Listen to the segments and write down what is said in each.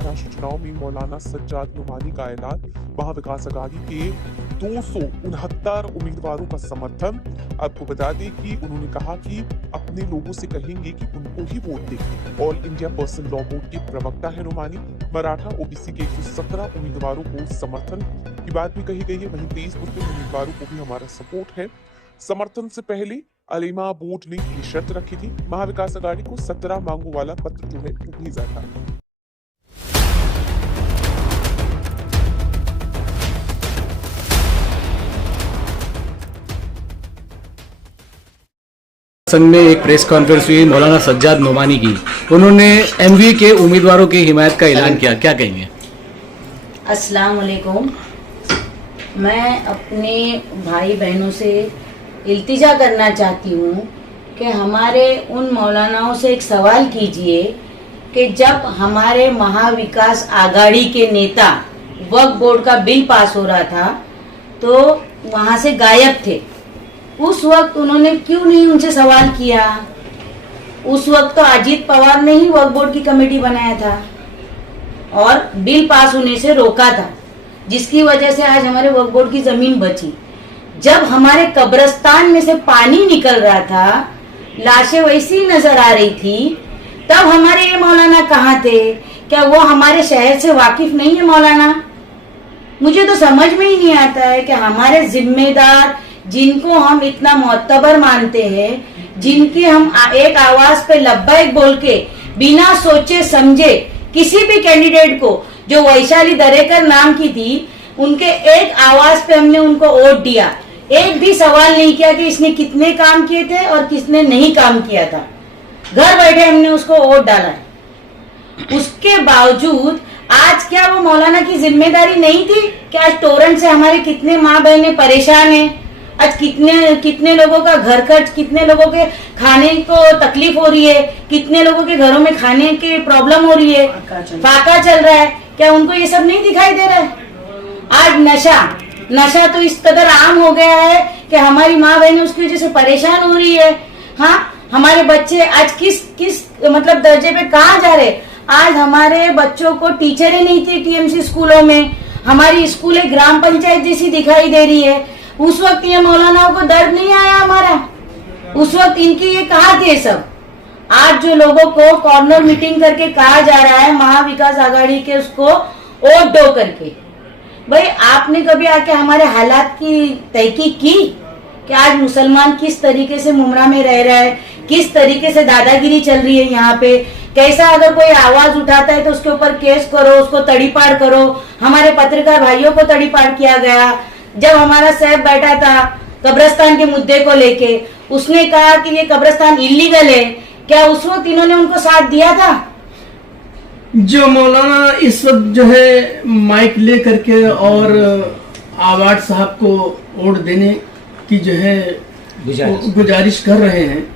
महाराष्ट्र चुनाव में मौलाना सज्जाद नुमानी का ऐलान। महाविकास अघाड़ी के 269 उम्मीदवारों का समर्थन। आपको बता दें कि उन्होंने कहा कि अपने लोगों से कहेंगे कि उनको ही वोट दें। All India personal law board के प्रवक्ता है नुमानी। मराठा ओबीसी के 117 उम्मीदवारों को समर्थन की बात भी कही गई है। वहीं 23 मुस्लिम उम्मीदवारों को भी हमारा सपोर्ट है। समर्थन से पहले अलीमा बोर्ड ने ये शर्त रखी थी, महाविकास अघाड़ी को 17 मांगों वाला पत्र जो है वो भेजा था। संघ में एक प्रेस कॉन्फ्रेंस हुई मौलाना सज्जाद नुमानी की। उन्होंने एमवी के उम्मीदवारों की हिमायत का ऐलान किया, क्या कहेंगे? अस्सलाम वालेकुम। मैं अपने भाई बहनों से इल्तिजा करना चाहती हूँ कि हमारे उन मौलानाओं से एक सवाल कीजिए कि जब हमारे महाविकास आघाड़ी के नेता वक्फ बोर्ड का बिल पास हो रहा था तो वहाँ से गायब थे। उस वक्त उन्होंने क्यों नहीं उनसे सवाल किया? उस वक्त तो अजीत पवार ने ही वक्फ बोर्ड की कमेटी बनाया था और बिल पास होने से रोका था, जिसकी वजह से आज हमारे वक्फ बोर्ड की जमीन बची। जब हमारे कब्रिस्तान में से पानी निकल रहा था, लाशें वैसी ही नजर आ रही थी, तब हमारे ये मौलाना कहाँ थे? क्या वो हमारे शहर से वाकिफ नहीं है मौलाना? मुझे तो समझ में ही नहीं आता है कि हमारे जिम्मेदार जिनको हम इतना मोतबर मानते हैं, जिनके हम एक आवाज पे लब्बैक बोल के बिना सोचे समझे किसी भी कैंडिडेट को, जो वैशाली दरेकर नाम की थी, उनके एक आवाज पे हमने उनको वोट दिया। एक भी सवाल नहीं किया कि इसने कितने काम किए थे और किसने नहीं काम किया था। घर बैठे हमने उसको वोट डाला। उसके बावजूद आज क्या वो मौलाना की जिम्मेदारी नहीं थी कि आज टोरेंट से हमारे कितने माँ बहनें परेशान हैं? आज कितने लोगों का घर खर्च, कितने लोगों के खाने को तकलीफ हो रही है, कितने लोगों के घरों में खाने की प्रॉब्लम हो रही है, फाका चल रहा है। क्या उनको ये सब नहीं दिखाई दे रहा है? आज नशा तो इस कदर आम हो गया है कि हमारी माँ बहनें उसकी वजह से परेशान हो रही है। हाँ, हमारे बच्चे आज किस मतलब दर्जे पे कहाँ जा रहे? आज हमारे बच्चों को टीचरें नहीं थी टीएमसी स्कूलों में। हमारी स्कूलें ग्राम पंचायत जैसी दिखाई दे रही है। उस वक्त ये मौलानाओं को दर्द नहीं आया हमारा? उस वक्त इनकी ये कहाँ थे सब? आज जो लोगों को कॉर्नर मीटिंग करके कहा जा रहा है महाविकास आघाड़ी के उसको वोट दो करके, भाई आपने कभी आके हमारे हालात की तहकीक की कि आज मुसलमान किस तरीके से मुमरा में रह रहा है, किस तरीके से दादागिरी चल रही है यहाँ पे? कैसा अगर कोई आवाज उठाता है तो उसके ऊपर केस करो, उसको तड़ीपार करो। हमारे पत्रकार भाइयों को तड़ीपार किया गया। जब हमारा साहब बैठा था कब्रिस्तान के मुद्दे को लेके, उसने कहा कि ये कब्रिस्तान इलीगल है, क्या उस वक्त इन्होंने उनको साथ दिया था? जो मौलाना इस वक्त जो है माइक ले करके और आवाज साहब को वोट देने की जो है गुजारिश कर रहे हैं,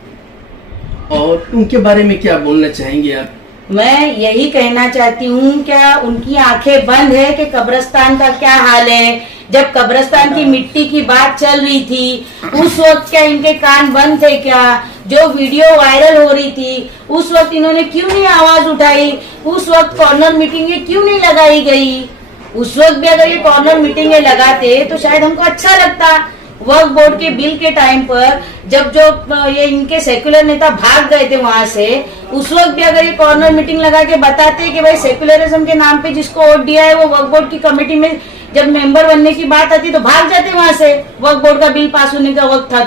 और उनके बारे में क्या बोलना चाहेंगे आप? मैं यही कहना चाहती हूँ, क्या उनकी आंखें बंद है कि कब्रिस्तान का क्या हाल है? जब कब्रिस्तान की मिट्टी की बात चल रही थी उस वक्त क्या इनके कान बंद थे क्या? जो वीडियो वायरल हो रही थी उस वक्त इन्होंने क्यों नहीं आवाज उठाई? उस वक्त कॉर्नर मीटिंगें क्यों नहीं लगाई गई? उस वक्त भी अगर ये कॉर्नर मीटिंगें लगाते तो शायद हमको अच्छा लगता। वक्फ बोर्ड के बिल के टाइम पर जब जो ये इनके सेक्युलर नेता भाग गए थे वहां से, उस वक्त भी अगर ये कॉर्नर मीटिंग लगा के बताते कि भाई सेक्युलरिज्म के नाम पे जिसको वोट दिया है वो वक्फ बोर्ड की कमेटी में जब मेंबर बनने की बात आती तो भाग जाते वहां से, वक्फ बोर्ड का बिल पास होने का वक्त था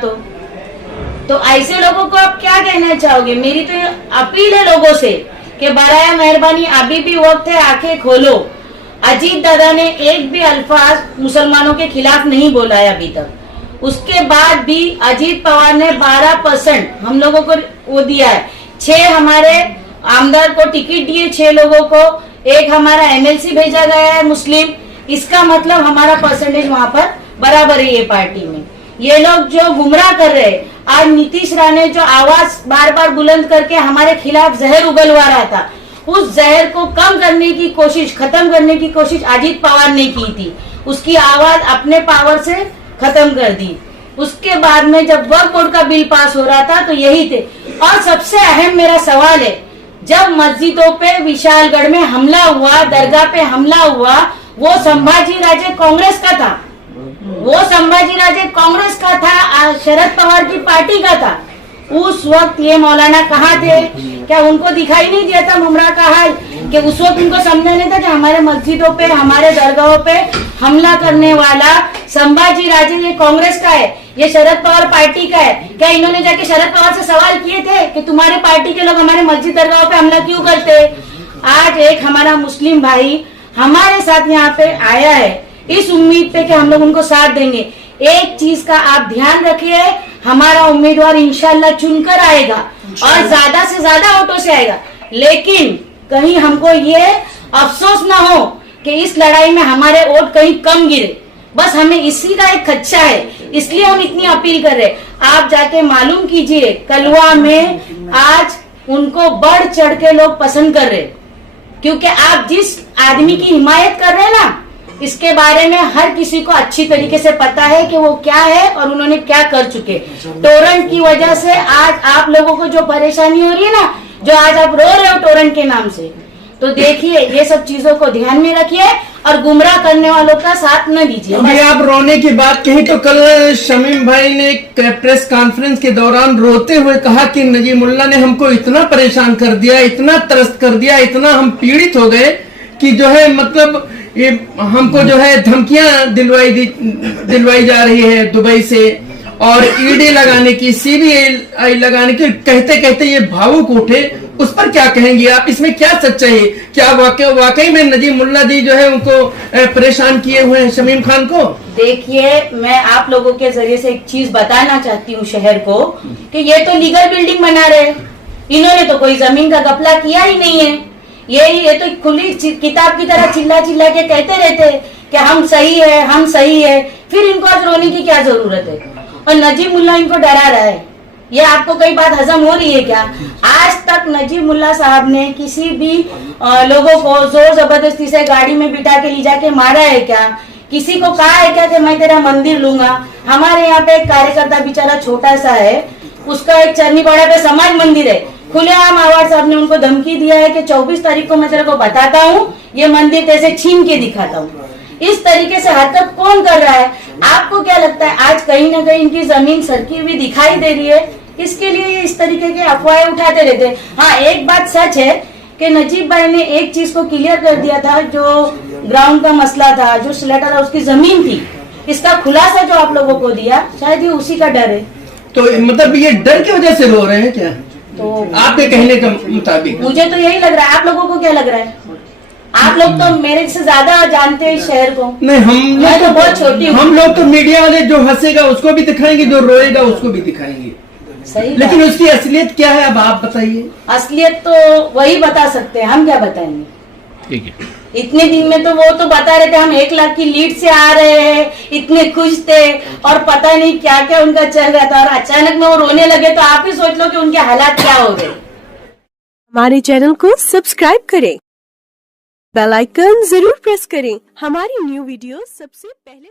तो ऐसे लोगों को आप क्या कहना चाहोगे? मेरी तो अपील है लोगों से कि बराया मेहरबानी अभी भी वक्त है, आंखें खोलो। अजीत दादा ने एक भी अल्फाज मुसलमानों के खिलाफ नहीं बोला है अभी तक। उसके बाद भी अजीत पवार ने 12% हम लोगों को वो दिया है। 6 हमारे आमदार को टिकट दिए, 6 लोगों को, एक हमारा एमएलसी भेजा गया है मुस्लिम। इसका मतलब हमारा परसेंटेज वहां पर बराबर है ये पार्टी में। ये लोग जो गुमराह कर रहे हैं, आज नीतीश राणे जो आवाज बार बार बुलंद करके हमारे खिलाफ जहर उगलवा रहा था, उस जहर को कम करने की कोशिश, खत्म करने की कोशिश अजीत पवार ने की थी। उसकी आवाज अपने पावर से खत्म कर दी। उसके बाद में जब वक्फ बोर्ड का बिल पास हो रहा था तो यही थे। और सबसे अहम मेरा सवाल है, जब मस्जिदों पे विशालगढ़ में हमला हुआ, दरगाह पे हमला हुआ, वो संभाजी राजे कांग्रेस का था, वो संभाजी राजे कांग्रेस का था, शरद पवार की पार्टी का था। उस वक्त ये मौलाना कहाँ थे? क्या उनको दिखाई नहीं दिया था मुमरा का हाल? कि उस वक्त उनको समझा नहीं था कि हमारे मस्जिदों पे, हमारे दरगाहों पे हमला करने वाला संभाजी राजे ये कांग्रेस का है, ये शरद पवार पार्टी का है? क्या इन्होंने जाके शरद पवार से सवाल किए थे कि तुम्हारे पार्टी के लोग हमारे मस्जिद दरगाहों पे हमला क्यों करते? आज एक हमारा मुस्लिम भाई हमारे साथ यहाँ पे आया है इस उम्मीद पे कि हम लोग उनको साथ देंगे। एक चीज का आप ध्यान रखिए, हमारा उम्मीदवार इंशाल्लाह चुनकर आएगा और ज्यादा से ज्यादा वोटों से आएगा, लेकिन कहीं हमको ये अफसोस ना हो कि इस लड़ाई में हमारे वोट कहीं कम गिरे। बस हमें इसी का एक खदशा है, इसलिए हम इतनी अपील कर रहे। आप जाके मालूम कीजिए, कलवा में आज उनको बढ़ चढ़ के लोग पसंद कर रहे, क्योंकि आप जिस आदमी की हिमायत कर रहे हैं ना, इसके बारे में हर किसी को अच्छी तरीके से पता है कि वो क्या है और उन्होंने क्या कर चुके। टोरेंट की वजह से आज आप लोगों को जो परेशानी हो रही है ना, जो आज आप रो रहे हो टोरेंट के नाम से, तो देखिए ये सब चीजों को ध्यान में रखिए और गुमराह करने वालों का साथ न दीजिए। अभी आप रोने की बात कही तो कल शमीम भाई ने प्रेस कॉन्फ्रेंस के दौरान रोते हुए कहा कि नजीमुल्लाह ने हमको इतना परेशान कर दिया, इतना त्रस्त कर दिया, इतना हम पीड़ित हो गए कि जो है मतलब ये हमको जो है धमकियां दिलवाई जा रही है दुबई से, और ईडी लगाने की, सीबीआई लगाने की, कहते कहते ये भावुक उठे। उस पर क्या कहेंगे आप? इसमें क्या सच्चाई है? क्या वाकई में नजीमुल्लाह जी जो है उनको परेशान किए हुए हैं शमीम खान को? देखिए, मैं आप लोगों के जरिए से एक चीज बताना चाहती हूँ शहर को कि ये तो लीगल बिल्डिंग बना रहे, इन्होंने तो कोई जमीन का घपला किया ही नहीं है। ये तो खुली किताब की तरह चिल्ला चिल्ला के कहते रहते कि हम सही है, हम सही है, फिर इनको आज रोने की क्या जरूरत है? और नजीमुल्लाह इनको डरा रहा है। ये आपको कई बात हजम हो रही है क्या? आज तक नजीमुल्लाह साहब ने किसी भी लोगों को जोर जबरदस्ती से गाड़ी में बिठा के ले जाके मारा है क्या? किसी को कहा है क्या कि मैं तेरा मंदिर लूंगा? हमारे यहाँ पे एक कार्यकर्ता बेचारा छोटा सा है, उसका एक चरनीपाड़ा पे समाज मंदिर है, खुलेआम आवाज साहब ने उनको धमकी दिया है कि 24 तारीख को मैं तेरे को बताता हूँ, ये मंदिर कैसे छीन के दिखाता हूँ। इस तरीके से हरकत कौन कर रहा है? आपको क्या लगता है आज कहीं ना कहीं इनकी जमीन सरकी हुई दिखाई दे रही है? इसके लिए ये इस तरीके के अफवाहें उठाते रहते हैं। हाँ, एक बात सच है कि नजीब भाई ने एक चीज को क्लियर कर दिया था, जो ग्राउंड का मसला था, जो स्लेटर था, उसकी जमीन थी, इसका खुलासा जो आप लोगों को दिया, शायद ये उसी का डर है। तो मतलब ये डर की वजह से रो रहे हैं क्या? तो आपके कहने के मुताबिक मुझे तो यही लग रहा है। आप लोगों को क्या लग रहा है? आप लोग तो मेरे से ज्यादा जानते हैं इस शहर को। नहीं, मैं तो बहुत छोटी हूँ। हम लोग तो मीडिया वाले जो हंसेगा उसको भी दिखाएंगे, जो रोएगा उसको भी दिखाएंगे। सही, लेकिन उसकी असलियत क्या है अब आप बताइए। असलियत तो वही बता सकते हैं, हम क्या बताएंगे? ठीक है। इतने दिन में तो वो तो बता रहे थे हम 1 लाख की लीड से आ रहे हैं, इतने खुश थे और पता नहीं क्या क्या उनका चल रहा था, और अचानक में वो रोने लगे तो आप ही सोच लो कि उनके हालात क्या हो गए। हमारे चैनल को सब्सक्राइब करें, बेल आइकन जरूर प्रेस करें हमारी न्यू वीडियो सबसे पहले